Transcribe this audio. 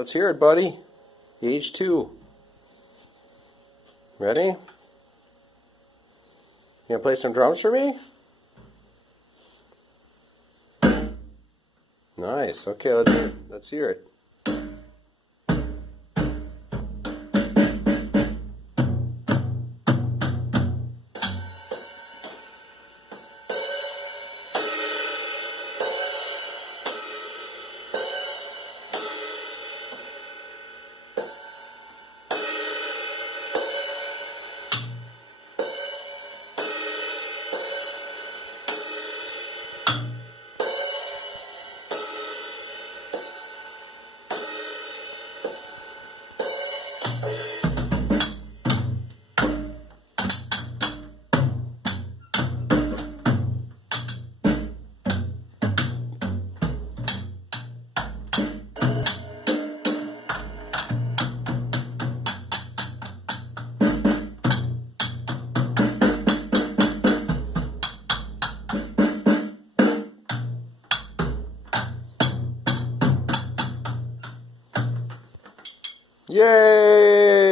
let's hear it, buddy. Age 2. Ready? You gonna play some drums for me? Nice. Okay, let's hear it. Yay!